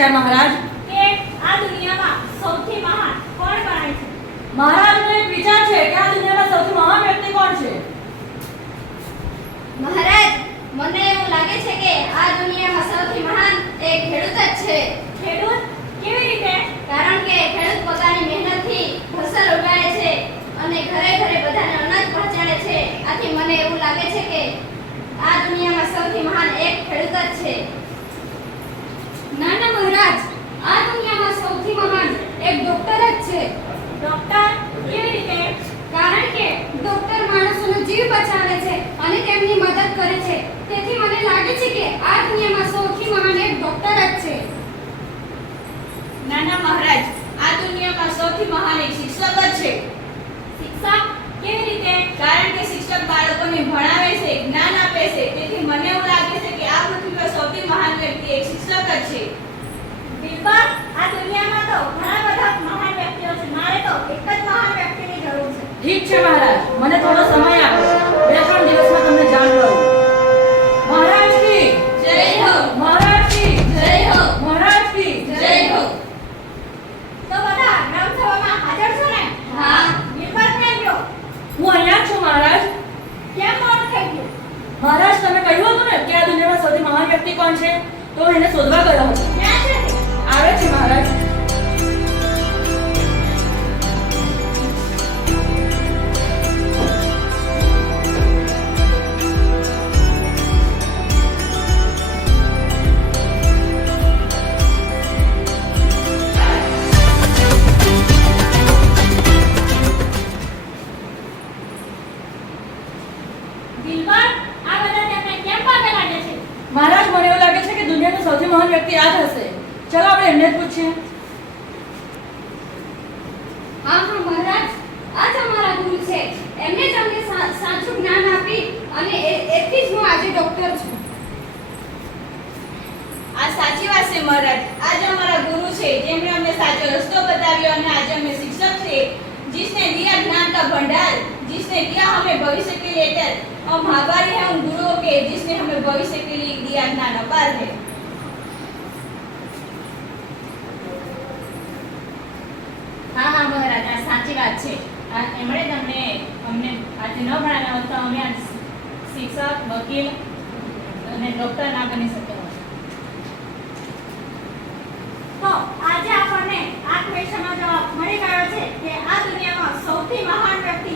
વિચાર મહારાજ કે આ દુનિયામાં સૌથી મહાન કોણ ગણાય છે? મહારાજનો એક વિચાર છે કે આ દુનિયામાં સૌથી મહાન વ્યક્તિ કોણ છે? મહારાજ, મને એવું લાગે છે કે આ દુનિયામાં સૌથી મહાન એ ખેડૂત જ છે. ખેડૂત? કેવી રીતે? કારણ કે ખેડૂત પોતાની મહેનતથી ફસલ ઉગાડે છે અને ઘરે ઘરે બધાને અનાજ પહોંચાડે છે. આથી મને એવું લાગે છે કે આ દુનિયામાં સૌથી મહાન એક ખેડૂત જ છે. ના ના મહારાજ, આ દુનિયામાં સૌથી મહાન એક ડોક્ટર જ છે. ડોક્ટર? કેવી રીતે? કારણ કે ડોક્ટર માણસોનો જીવ બચાવે છે અને તેમની મદદ કરે છે. તેથી મને લાગે છે કે આ દુનિયામાં સૌથી મહાન એક ડોક્ટર જ છે. નાના મહારાજ, આ દુનિયામાં સૌથી મહાન એક શિક્ષક જ છે. શિક્ષક? કેવી રીતે? કારણ કે શિક્ષક બાળકોને ભણાવે છે, જ્ઞાન આપે છે. તેથી મને એવું લાગે છે કે આ પૃથ્વી પર સૌથી મહાન વ્યક્તિ એક શિક્ષક જ છે. બિલકુલ. આ દુનિયામાં તો ઘણા બધા મહાન વ્યક્તિઓ છે. મારે તો એક જ મહાન વ્યક્તિની જરૂર છે. ઠીક છે મહારાજ, મને થોડો સમય આપો. 2-3 દિવસમાં તમને જાણ કરું. મહારાજ કી જય હો! મહારાજ કી જય હો! મહારાજ કી જય હો! તો બધા ગ્રામસભામાં હાજર છો ને? હા. બિલકુલ થઈ ગયો. હું અહીંયા જ છું મહારાજ. કેમ મોડું થઈ ગયું? મહારાજ, તમે કહ્યું હતું ને કે આ દુનિયામાં સૌથી મહાન વ્યક્તિ કોણ છે, તો હું એને શોધવા ગયો હતો. ક્યાં છે તે? આવે છે મહારાજ. બિલકુલ. આ બધા તેમને કેમ પાગલ લાગે છે? મહારાજ, મને એવું લાગે છે કે દુનિયાનો સૌથી મહાન વ્યક્તિ આ જ હશે. ચલો આપણે એમને જ પૂછીએ. હા હા મહારાજ, આ જ અમારા ગુરુ છે. એમને જ અમને સાચું જ્ઞાન આપી અને એથી જ હું આજે ડોક્ટર છું. આ સાચી વાત છે મહારાજ. આજે અમારા ગુરુ છે, જેમણે અમને સાચો રસ્તો બતાવ્યો અને આજે અમે શિક્ષક છે. जिसने दिया ज्ञान का भंडार, जिसने दिया हमें भविष्य के लिए डर। हम आभारी हैं उन गुरुओं के जिसने हमें भविष्य के लिए दिया ज्ञान अपार है। હા હા મહારાજ, આ સાચી વાત છે. એમણે તમને અમને આજે ન ભણાવ્યા હોત તો અમે આજ શિક્ષક, વકીલ અને ડોક્ટર ના બની શક્યા હોત. તો આજે આપણને આ ક્વેશ્ચનનો જવાબ મળી ગયો છે કે આ દુનિયામાં સૌથી મહાન વ્યક્તિ